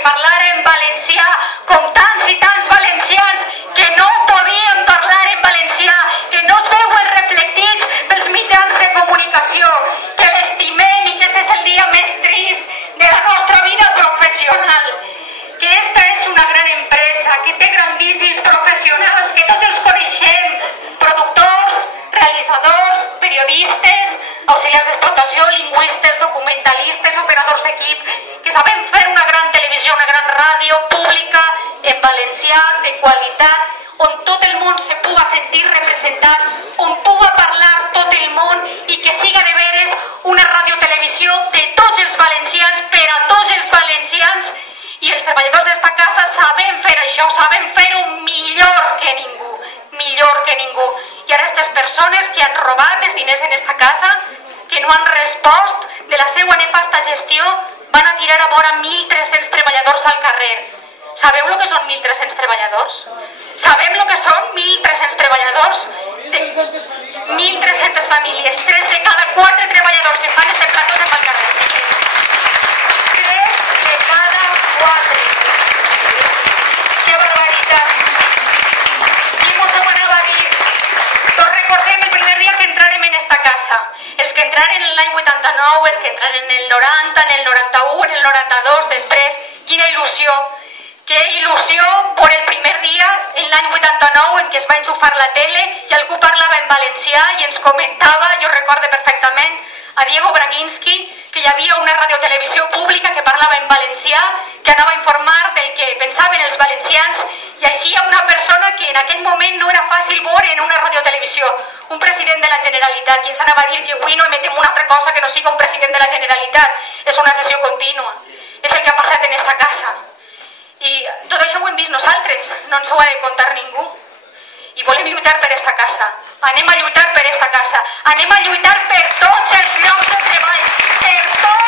que parlara en valencià, com tants i tants valencians que no podien parlar en valencià, que no es veuen reflectits pels mitjans de comunicació, que l'estimem i que este és el dia més trist de la nostra vida professional, que esta és una gran empresa, que té grandíssims professionals, que tots els coneixem, productors, realitzadors, periodistes, auxiliars d'explotació, lingüistes, documentalistes, operadors d'equip, que sabem fer una gran televisió, una gran ràdio pública, en valencià, de qualitat, on tot el món se puga sentir representat, on puga parlar tot el món i que siga de veres una radiotelevisió de tots els valencians per a tots els valencians, i els treballadors d'esta casa sabem fer això, sabem fer-ho millor que ningú, millor que ningú. I ara aquestes persones que han robat els diners en esta casa, que no han respost de la seva nefasta gestió, van a tirar a vora 1.300 treballadors al carrer. Sabeu el que són 1.300 treballadors? Sabem el que són 1.300 treballadors? 1.300 famílies, 3 de cada 4 treballadors que fan este plató de al carrer. 3 de cada 4. Que barbaritat. I mos ho anava a dir. Tots recordem el primer dia que entrarem en esta casa. Els que entraren en l'any 89, els que entraren en el 90, en el 91, en el 92, després, quina il·lusió. Que il·lusió per el primer dia, en l'any 89, en què es va enxufar la tele i algú parlava en valencià i ens comentava, jo recordo perfectament, a Diego Braginski, que hi havia una radiotelevisió pública que parlava en valencià, que anava a informar del que pensaven els valencians, i així hi ha una persona que en aquell moment no era fàcil veure en una radiotelevisió, un president de la Generalitat, qui ens anava a dir que avui no emetem una altra cosa que no siga un president de la Generalitat, és una sessió contínua, és el que ha passat en esta casa. I tot això ho hem vist nosaltres, no ens ho ha de contar ningú. I volem lluitar per esta casa, anem a lluitar per esta casa, anem a lluitar per tots els llocs de treball, per tots